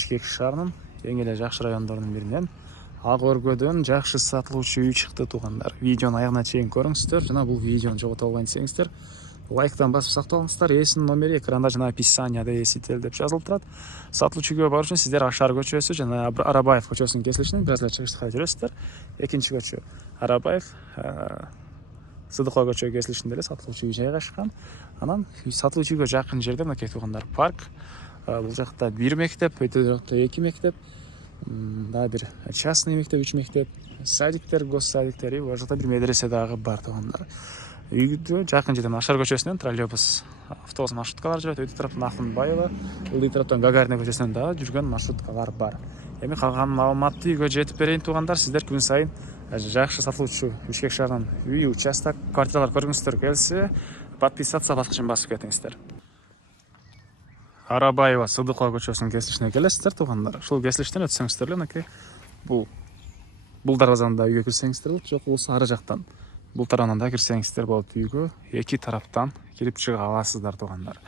Бишкек шаарынын эң эле жакшы райондорунун биринен Ак Өргөдөн жакшы сатылуучу үй чыкты туугандар. Видеону аягына чейин көрүңүздөр жана бул видеону жогото албайын десеңиздер лайктан басып сакталыңыздар. Эсинин номери экранда жана описанияда Эсител деп жазылып турат. Сатылуучу үйгө баруу үчүн сиздер Ашар көчөсү жана Арабаев көчөсүнүн кесилишинен бир аз эле чыгышка жүрөсүздөр. Экинчи көчө Арабаев Сыдыкова көчө кесилишинде эле сатылуучу үй жайгашкан. Анан сатылуучу үйгө жакын жерде мынакей туугандар парк. Бул жакта бир мектеп, өтө жакта эки мектеп, дагы бир частный мектеп, 3 мектеп, садиктер, госсадиктер, бул жакта бир медресе дагы бар туугандар. Үйгө жакын жерден Ашар көчөсүнөн троллейбус, автобус маршруткалар жүрөт. Өтө тараптан Акынбаева, ылдый тараптан Гагарина көчөсүнөн дагы жүргөн маршруткалар бар. Эми калган маалыматты үйгө жетип берейин туугандар. Сиздер күн сайын жакшы сатылуучу Бишкек шаарынын үй, участок, квартиралар көргүңүздөр келсе, подписаться баскычын басып кетиңиздер. Арабаева Сыдыкова көчөсүнүн кесилишине келесиздер туугандар. Ушул кесилиштен өтсөңүздөр эле мынакей бул дарбазадан да үйгө кирсеңиздер болот, жок болбосо ары жактан бул тарабынан да кирсеңиздер болот. Үйгө эки тараптан кирип чыга аласыздар туугандар.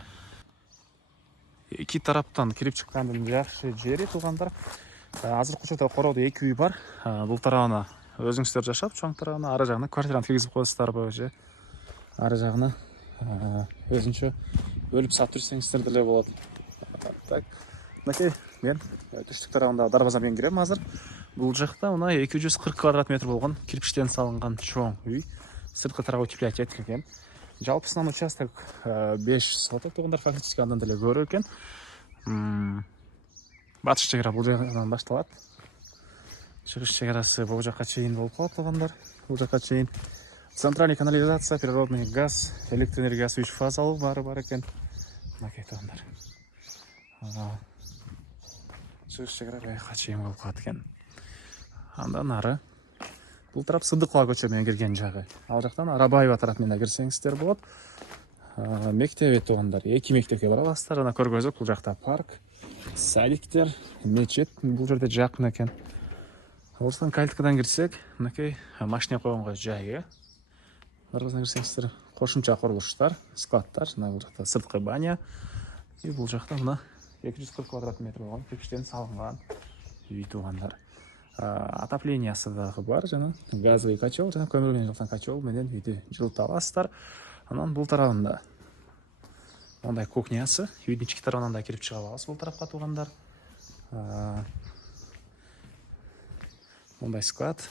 Эки тараптан кирип чыккандын жакшы жери туугандар. Азыркы учурда короодо эки үй бар. Бул тарабына өзүңүздөр жашап, чоң тарабына ары жагына квартираны киргизип коесуздарбы же ары жагына өзүнчө бөлүп сатып жүрсеңиздер деле болот. Так, мынакей мен түштүк тарабындагы дарбаза менен кирем азыр. Бул жакта мына 240 квадрат метр болгон кирпичтен салынган чоң үй. Сырткы тарабы утеплять этилген. Жалпысынан участок 5 соток туугандар, фактически андан деле көрө экен. Батыш чек ара бул жактан башталат. Чыгыш чек арасы бул жакка чейин болуп калат туугандар. Бул жакка чейин центральный канализация, природный газ, электроэнергиясы 3 фазалуу бар экен. Мынакей туугандар. Чыгыш чек ара бияка чейин болуп калат экен. Андан ары бул тарап Сыдыкова көчө менен кирген жагы. Ал жактан Арабаева тарап менен кирсеңиздер болот. Мектеп туугандар, эки мектепке бара аласыздар. Жана көргөзөк бул жакта парк, садиктер, мечет бул жерде жакын экен. Алыстан калиткадан кирсек, мынакей машина койгонго жайы. Дарбазадан кирсеңиздер кошумча курулуштар, складтар, жана бул жакта сырткы баня. И бул жакта мына 240 квадрат метр болгон кирпичтен салынган үй туугандар. Отоплениясы дагы бар, жана газовый котел, жана көмүр менен жылытан котел менен үйдү жылыта аласыздар. Анан бул тарабында мондай кухнясы, үйдүн ички тарабынан да кирип чыга аласыз бул тарапка туугандар. Мондай склад,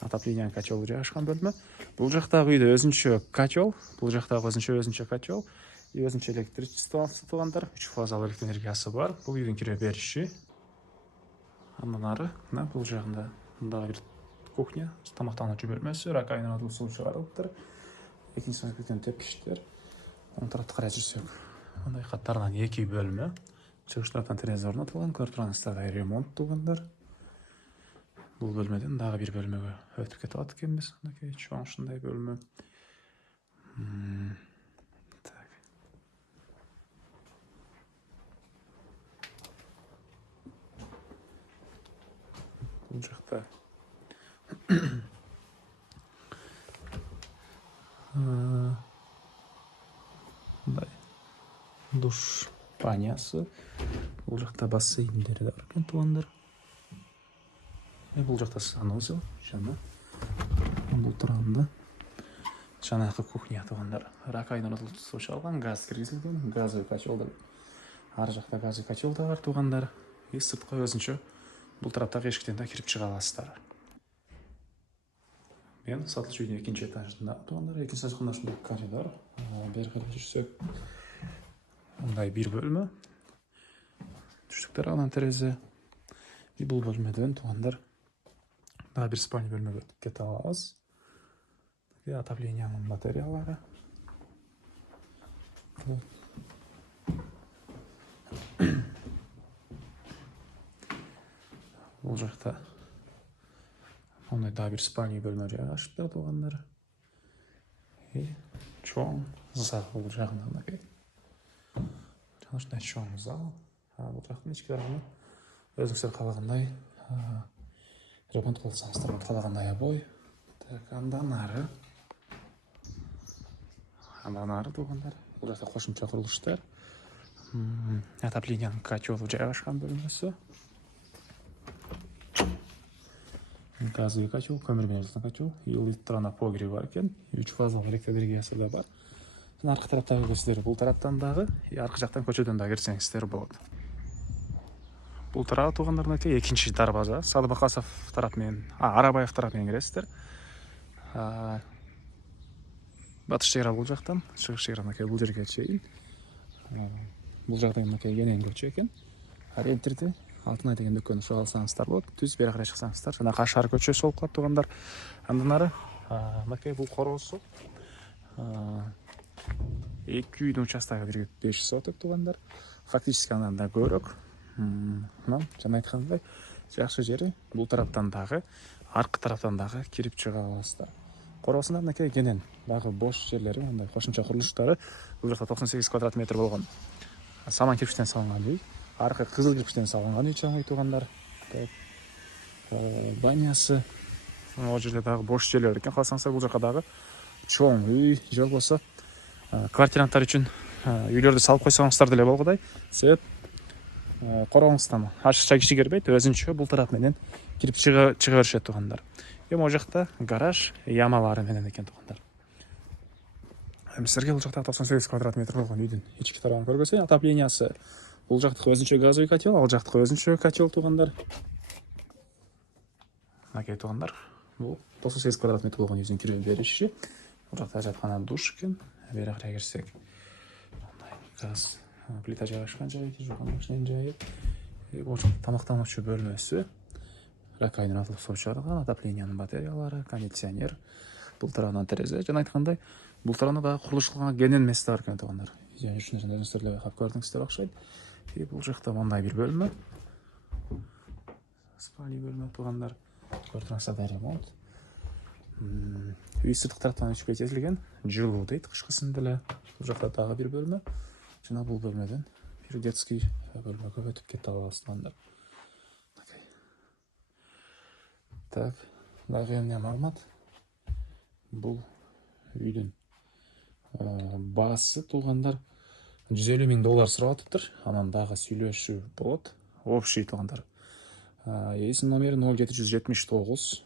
отопление котел жайгашкан бөлмө. Бул жактагы үйдө өзүнчө котел, бул жактагы өзүнчө котел и өзүнчө электричествосы туугандар. 3 фазалуу электроэнергиясы бар. Бул үйдүн кире бериши. Андан ары, мына бул жагында дагы бир кухня, тамактануучу бөлмөсү, раковинадан суу чыгарылыптыр. Экинчи санкеттен тепкичтер. Оң тарапты карай жүрсөк, мындай каттарынан 2 бөлмө. Чыгыш тараптан терезе орнотулган, көрүп тургансыздар, ремонт туугандар. Бул бөлмөдөн дагы бир бөлмөгө өтүп кетип атат экенбиз. Мынакей чоң ушундай бөлмө. Так. Бул жакта мындай душ банясы. Бул жакта бассейндери да бар экен туугандар. Бул жакта санузел жана бул тарабында жанакы кухня туугандар. Раковинадан суу чыгарылган, газ киргизилген, газовый котел да. Ар жакта газовый котел да бар туугандар. И сыртка өзүнчө бул тараптагы эшиктен да кирип чыга аласыздар. Мен сатылуучу үйдүн экинчи этажында туугандар, экинчи этажда ушундай коридор. Бери карай жүрсөк, мындай бир бөлмө. Түштүк тарабынан терезе. И бул бөлмөдөн туугандар дагы бир спальня бөлмөгө өтүп кете алабыз. Отоплениянын батареялары. Бул жакта мондай дагы бир спальня бөлмө жайгашыптыр туугандар. И чоң зал бул жагында мынакей. Жана ушундай чоң зал. Бул жактын ички тарабына өзүңүздөр каалагандай ремонт кылсаңыздар, каалагандай обой. Так, андан ары туугандар. Бул жакта кошумча курулуштар. отоплениянын котелу жайгашкан бөлмөсү. Газовый котел, көмүр менен жасалган котел. 2 литрана погреб бар экен. 3 фазалык электр энергиясы да бар. Жана аркы тараптагы көрсөздөр бул тараптан дагы, аркы жактан көчөдөн да кирсеңиздер болот. Бул тарабы туугандарынаки экинчи дарбаза. Садыбакасов тарап менен, Арабаев тарап менен киресиздер. Батыш чек ара бул жактан, чыгыш чек ара бул жерге чейин. Бул жактан мынакей кенен көчө экен. Ориентирди Алтынай деген дүкөнү ушу алсаңыздар болот. Түз бери карай чыксаңыздар, жана Кашар көчөсү болуп калат туугандар. Андан ары мынакей бул короосу. 2 үйдүн участогу бирге 500 соток туугандар. Фактически андан да көбүрөөк. Жана айткандай, жакшы жери бул тараптан дагы, аркы тараптан дагы кирип чыга аласыздар. Короосунда мынакей кенен дагы бош жерлери, мындай кошумча курулуштары. Бул жакта 98 квадрат метр болгон саман кирпичтен салынган үй. Аркы кызыл кирпичтен салынган үй чоң үй туугандар. Банясы. О жерде дагы бош жерлер бар экен. Калсаңыздар бул жака дагы чоң үй, же болбосо квартиранттар үчүн үйлөрдү салып койсоңуздар деле болгудай. Себеп корооңуздан ашыкча киши кирбейт, өзүнчө бул тарап менен кирип чыга беришет туугандар. Эми о жакта гараж ямалары менен экен туугандар. Силерге бул жакта 98 квадрат метр болгон үйдүн ички тарабын көргөзөйүн. Отоплениясы бул жактыкы өзүнчө газовый котел, ал жактыкы өзүнчө котел туугандар. Мынакей туугандар, бул 98 квадрат метр болгон үйдүн кирип бериши. Бул жакта жаткан душ экен. Бери карай кирсек, мындай газ плита жайгашкан жайы, жууган машинанын жайы. Бул тамактануучу бөлмөсү. Ракайнын атылып суу чыгарылган, отоплениянын батареялары, кондиционер. Бул тарабынан терезе. Жана айткандай, бул тарабында дагы курулуш кылган кенен месте бар экен туугандар. Видеонун үчүн өзүңүздөр деле байкап көрдүңүздөр окшойт. Бул жакта мындай бир бөлмө. Спальный бөлмө туугандар. Көрдүңүздөр да ремонт. Үй сырткы тараптан үчкө чечилген, жылуу дейт кышкысын деле. Бул жакта дагы бир бөлмө. Жана бул бөлмөдөн бир детский бөлмөгө өтүп кете алабыз туугандар. Так, дагы эмне маалымат? Бул үйдүн баасы туугандар $150,000 сурап атыптыр. Анан дагы сүйлөшүү болот. Общий туугандар. Эсин номери 0779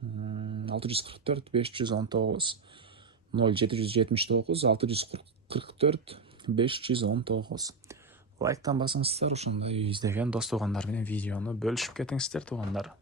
644 519 0779 644 519. Лайктан басыңыздар, ушундай издеген дос туугандар менен видеону бөлүшүп кетиңиздер туугандар.